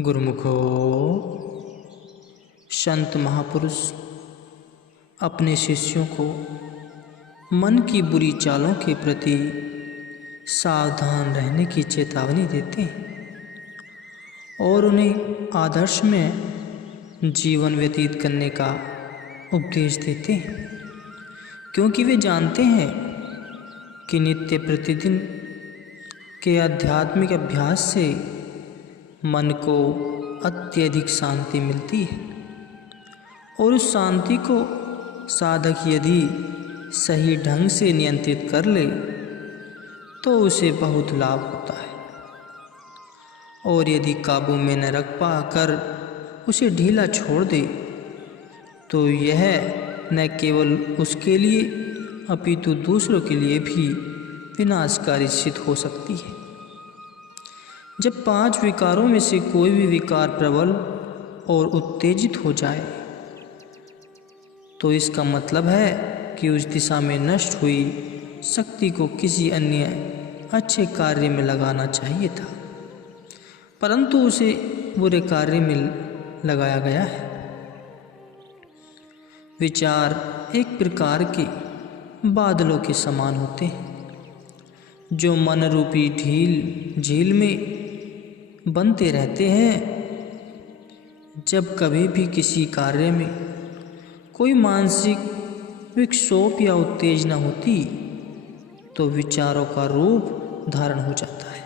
गुरुमुखो, संत महापुरुष अपने शिष्यों को मन की बुरी चालों के प्रति सावधान रहने की चेतावनी देते हैं और उन्हें आदर्श में जीवन व्यतीत करने का उपदेश देते हैं, क्योंकि वे जानते हैं कि नित्य प्रतिदिन के आध्यात्मिक अभ्यास से मन को अत्यधिक शांति मिलती है और उस शांति को साधक यदि सही ढंग से नियंत्रित कर ले तो उसे बहुत लाभ होता है, और यदि काबू में न रख पाकर उसे ढीला छोड़ दे तो यह न केवल उसके लिए अपितु दूसरों के लिए भी विनाशकारी सिद्ध हो सकती है। जब 5 विकारों में से कोई भी विकार प्रबल और उत्तेजित हो जाए तो इसका मतलब है कि उस दिशा में नष्ट हुई शक्ति को किसी अन्य अच्छे कार्य में लगाना चाहिए था, परंतु उसे बुरे कार्य में लगाया गया है। विचार एक प्रकार के बादलों के समान होते हैं जो मन रूपी झील में बनते रहते हैं। जब कभी भी किसी कार्य में कोई मानसिक विक्षोभ या उत्तेजना होती तो विचारों का रूप धारण हो जाता है।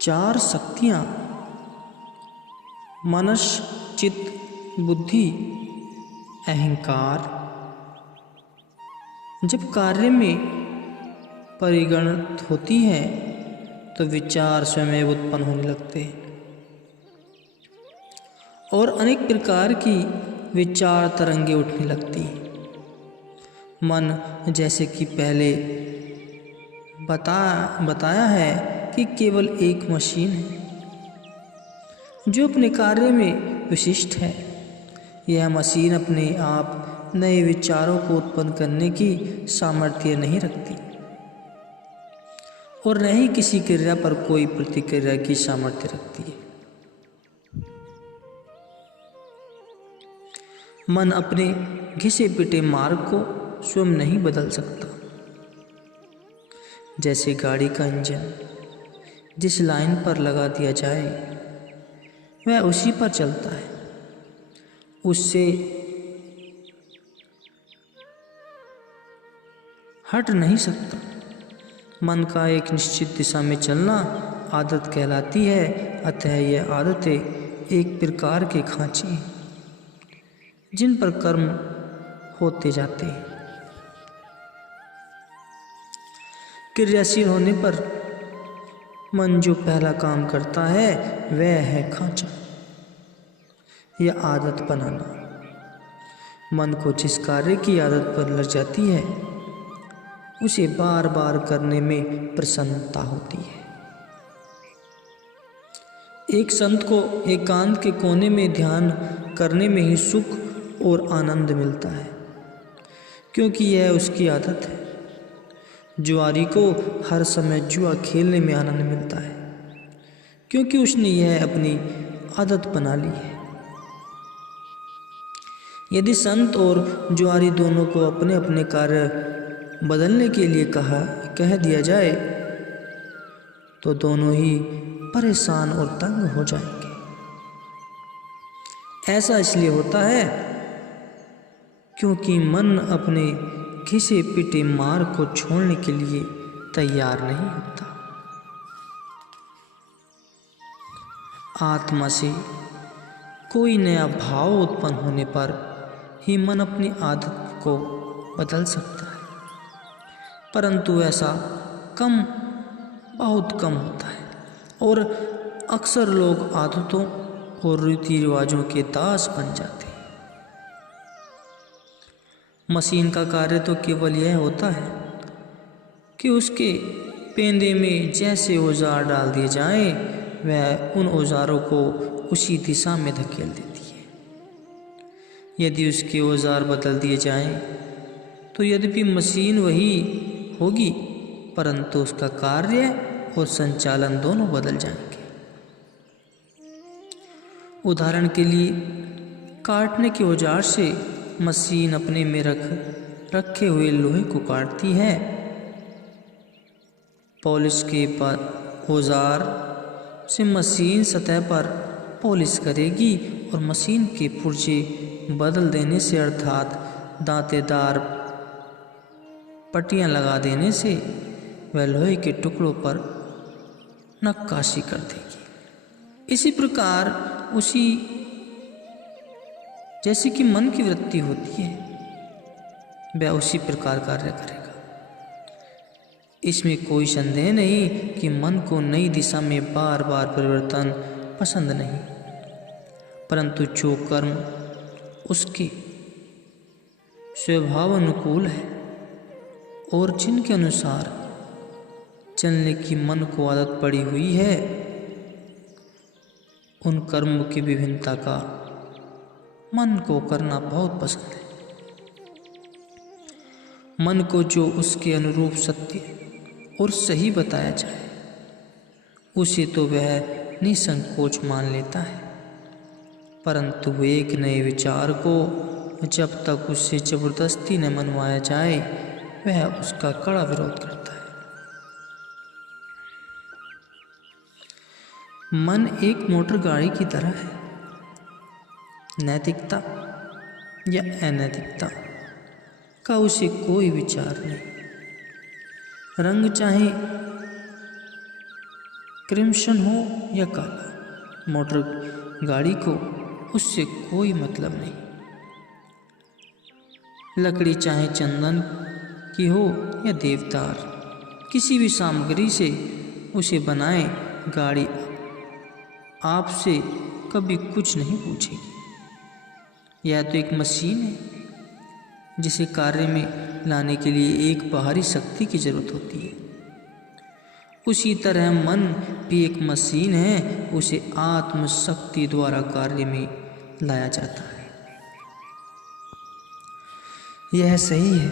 4 शक्तियाँ मनस, चित्त, बुद्धि, अहंकार जब कार्य में परिगणित होती हैं तो विचार स्वयं उत्पन्न होने लगते हैं और अनेक प्रकार की विचार तरंगे उठने लगती हैं। मन, जैसे कि पहले बताया है कि केवल एक मशीन है जो अपने कार्य में विशिष्ट है। यह मशीन अपने आप नए विचारों को उत्पन्न करने की सामर्थ्य नहीं रखती और न ही किसी क्रिया पर कोई प्रतिक्रिया की सामर्थ्य रखती है। मन अपने घिसे पिटे मार्ग को स्वयं नहीं बदल सकता। जैसे गाड़ी का इंजन जिस लाइन पर लगा दिया जाए वह उसी पर चलता है, उससे हट नहीं सकता। मन का एक निश्चित दिशा में चलना आदत कहलाती है। अतः यह आदतें एक प्रकार के खांचे हैं जिन पर कर्म होते जाते हैं। क्रियाशील होने पर मन जो पहला काम करता है वह है खांचा या आदत बनाना। मन को जिस कार्य की आदत पर लग जाती है उसे बार बार करने में प्रसन्नता होती है। एक संत को एकांत के कोने में ध्यान करने में ही सुख और आनंद मिलता है, क्योंकि यह उसकी आदत है। जुआरी को हर समय जुआ खेलने में आनंद मिलता है, क्योंकि उसने यह अपनी आदत बना ली है। यदि संत और जुआरी दोनों को अपने अपने कार्य बदलने के लिए कह दिया जाए तो दोनों ही परेशान और तंग हो जाएंगे। ऐसा इसलिए होता है क्योंकि मन अपने घिसे पिटे मार्ग को छोड़ने के लिए तैयार नहीं होता। आत्मा से कोई नया भाव उत्पन्न होने पर ही मन अपनी आदत को बदल सकता है, परंतु ऐसा बहुत कम होता है और अक्सर लोग आदतों और रीति रिवाजों के दास बन जाते हैं। मशीन का कार्य तो केवल यह होता है कि उसके पेंदे में जैसे औजार डाल दिए जाएं वह उन औजारों को उसी दिशा में धकेल देती है। यदि उसके औजार बदल दिए जाएं तो यद्यपि मशीन वही होगी, परंतु उसका कार्य और संचालन दोनों बदल जाएंगे। उदाहरण के लिए काटने के औजार से मशीन अपने में रखे हुए लोहे को काटती है। पॉलिश के बाद औजार से मशीन सतह पर पॉलिश करेगी और मशीन के पुर्जे बदल देने से अर्थात दांतेदार पट्टियां लगा देने से वह लोहे के टुकड़ों पर नक्काशी कर देगी। इसी प्रकार जैसे कि मन की वृत्ति होती है वह उसी प्रकार कार्य करेगा। इसमें कोई संदेह नहीं कि मन को नई दिशा में बार बार परिवर्तन पसंद नहीं, परंतु जो कर्म उसके स्वभाव अनुकूल है और जिनके अनुसार चलने की मन को आदत पड़ी हुई है, उन कर्मों की विभिन्नता का मन को करना बहुत पसंद है। मन को जो उसके अनुरूप सत्य और सही बताया जाए उसे तो वह निसंकोच मान लेता है, परंतु एक नए विचार को जब तक उससे जबरदस्ती न मनवाया जाए वह उसका कड़ा विरोध करता है। मन एक मोटर गाड़ी की तरह है। नैतिकता या अनैतिकता का उसे कोई विचार नहीं। रंग चाहे क्रिम्सन हो या काला, मोटर गाड़ी को उससे कोई मतलब नहीं। लकड़ी चाहे चंदन की हो या देवदार, किसी भी सामग्री से उसे बनाए, गाड़ी आपसे कभी कुछ नहीं पूछेगी। यह तो एक मशीन है जिसे कार्य में लाने के लिए एक बाहरी शक्ति की जरूरत होती है। उसी तरह मन भी एक मशीन है, उसे आत्मशक्ति द्वारा कार्य में लाया जाता है। यह सही है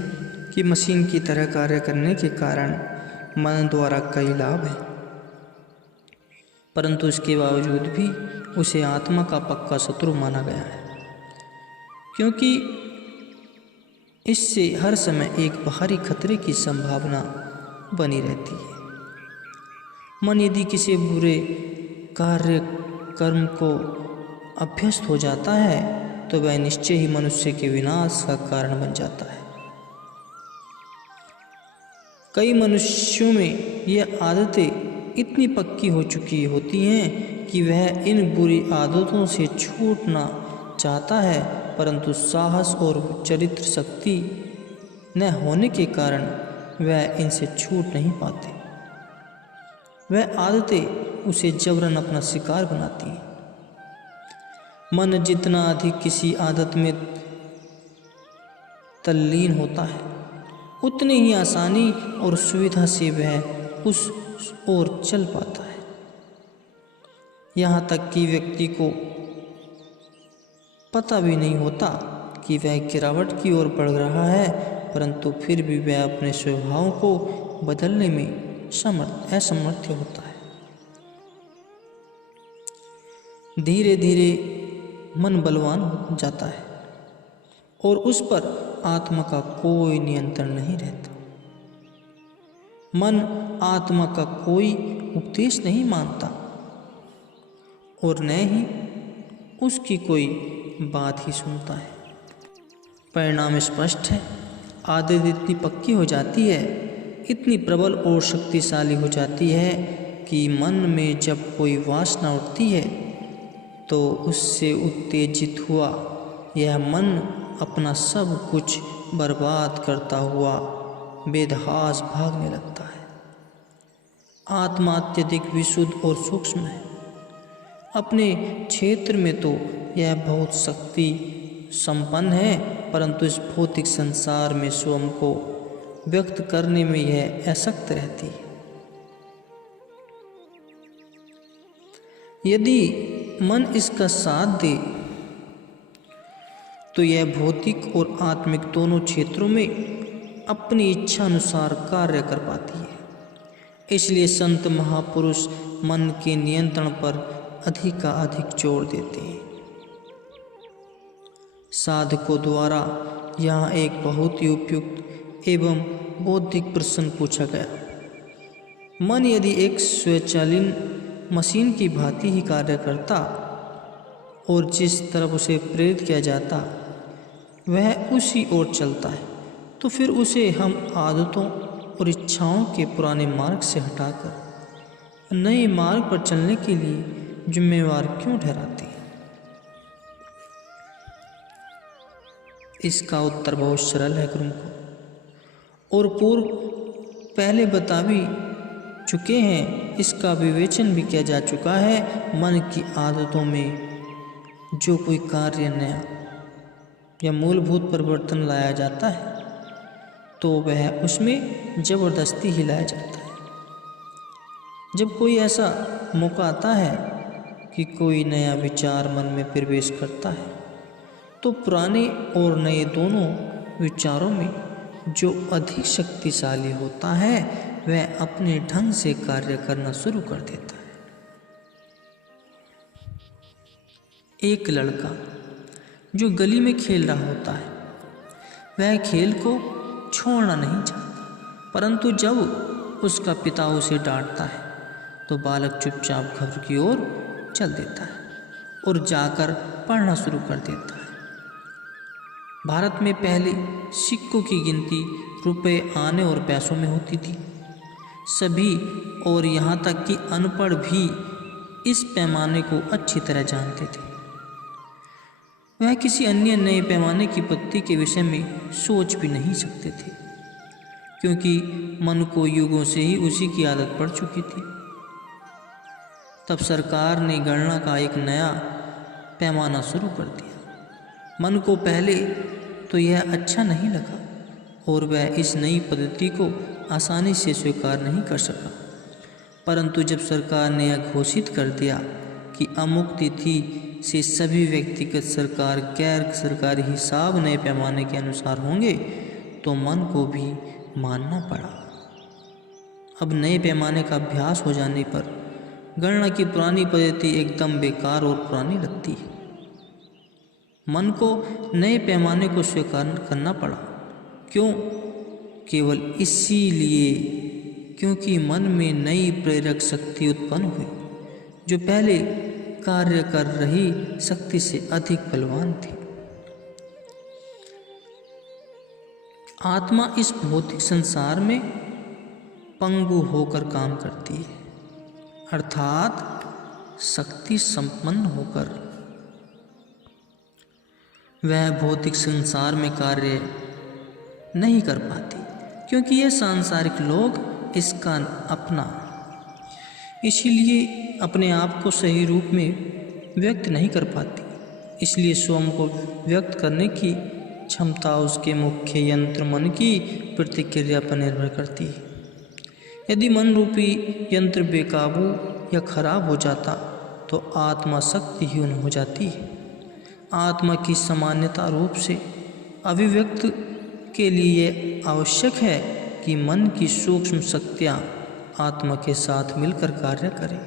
कि मशीन की तरह कार्य करने के कारण मन द्वारा कई लाभ हैं, परंतु इसके बावजूद भी उसे आत्मा का पक्का शत्रु माना गया है, क्योंकि इससे हर समय एक बाहरी खतरे की संभावना बनी रहती है। मन यदि किसी बुरे कर्म को अभ्यस्त हो जाता है तो वह निश्चय ही मनुष्य के विनाश का कारण बन जाता है। कई मनुष्यों में यह आदतें इतनी पक्की हो चुकी होती हैं कि वह इन बुरी आदतों से छूटना चाहता है, परंतु साहस और चरित्र शक्ति न होने के कारण वह इनसे छूट नहीं पाते। वह आदतें उसे जबरन अपना शिकार बनाती हैं। मन जितना अधिक किसी आदत में तल्लीन होता है, उतनी ही आसानी और सुविधा से वह उस ओर चल पाता है। यहाँ तक कि व्यक्ति को पता भी नहीं होता कि वह गिरावट की ओर बढ़ रहा है, परंतु फिर भी वह अपने स्वभाव को बदलने में असमर्थ होता है। धीरे धीरे मन बलवान हो जाता है और उस पर आत्मा का कोई नियंत्रण नहीं रहता। मन आत्मा का कोई उपदेश नहीं मानता और न ही उसकी कोई बात ही सुनता है। परिणाम स्पष्ट है। आदत इतनी पक्की हो जाती है, इतनी प्रबल और शक्तिशाली हो जाती है कि मन में जब कोई वासना उठती है तो उससे उत्तेजित हुआ यह मन अपना सब कुछ बर्बाद करता हुआ बेदहास भागने लगता है। आत्मा अत्यधिक विशुद्ध और सूक्ष्म है। अपने क्षेत्र में तो यह बहुत शक्ति संपन्न है, परंतु इस भौतिक संसार में स्वयं को व्यक्त करने में यह असक्त रहती है। यदि मन इसका साथ दे तो यह भौतिक और आत्मिक दोनों क्षेत्रों में अपनी इच्छा अनुसार कार्य कर पाती है। इसलिए संत महापुरुष मन के नियंत्रण पर अधिक का अधिक जोर देते हैं। साधकों द्वारा यहाँ एक बहुत ही उपयुक्त एवं बौद्धिक प्रश्न पूछा गया। मन यदि एक स्वचालित मशीन की भांति ही कार्य करता और जिस तरफ उसे प्रेरित किया जाता वह उसी ओर चलता है, तो फिर उसे हम आदतों और इच्छाओं के पुराने मार्ग से हटाकर नए मार्ग पर चलने के लिए जिम्मेवार क्यों ठहराते हैं? इसका उत्तर बहुत सरल है गुरु को, और पूर्व पहले बता भी चुके हैं। इसका विवेचन भी किया जा चुका है। मन की आदतों में जो कोई कार्य नया या मूलभूत परिवर्तन लाया जाता है तो वह उसमें जबरदस्ती ही लाया जाता है। जब कोई ऐसा मौका आता है कि कोई नया विचार मन में प्रवेश करता है तो पुराने और नए दोनों विचारों में जो अधिक शक्तिशाली होता है वह अपने ढंग से कार्य करना शुरू कर देता है। एक लड़का जो गली में खेल रहा होता है वह खेल को छोड़ना नहीं चाहता, परंतु जब उसका पिता उसे डांटता है तो बालक चुपचाप घर की ओर चल देता है और जाकर पढ़ना शुरू कर देता है। भारत में पहले सिक्कों की गिनती रुपए, आने और पैसों में होती थी। सभी और यहाँ तक कि अनपढ़ भी इस पैमाने को अच्छी तरह जानते थे। वह किसी अन्य नए पैमाने की पद्धति के विषय में सोच भी नहीं सकते थे, क्योंकि मन को युगों से ही उसी की आदत पड़ चुकी थी। तब सरकार ने गणना का एक नया पैमाना शुरू कर दिया। मन को पहले तो यह अच्छा नहीं लगा और वह इस नई पद्धति को आसानी से स्वीकार नहीं कर सका, परंतु जब सरकार ने यह घोषित कर दिया कि अमुक तिथि से सभी व्यक्तिगत सरकार गैर सरकारी हिसाब नए पैमाने के अनुसार होंगे तो मन को भी मानना पड़ा। अब नए पैमाने का अभ्यास हो जाने पर गणना की पुरानी पद्धति एकदम बेकार और पुरानी लगती है। मन को नए पैमाने को स्वीकार करना पड़ा। क्यों? केवल इसीलिए क्योंकि मन में नई प्रेरक शक्ति उत्पन्न हुई जो पहले कार्य कर रही शक्ति से अधिक बलवान थी। आत्मा इस भौतिक संसार में पंगु होकर काम करती है, अर्थात शक्ति संपन्न होकर वह भौतिक संसार में कार्य नहीं कर पाती, क्योंकि ये सांसारिक लोग इसका अपना इसीलिए अपने आप को सही रूप में व्यक्त नहीं कर पाती। इसलिए स्वयं को व्यक्त करने की क्षमता उसके मुख्य यंत्र मन की प्रतिक्रिया पर निर्भर करती है। यदि मन रूपी यंत्र बेकाबू या खराब हो जाता तो आत्मा शक्तिहीन हो जाती है। आत्मा की सामान्यता रूप से अभिव्यक्त के लिए आवश्यक है कि मन की सूक्ष्म शक्तियाँ आत्मा के साथ मिलकर कार्य करें।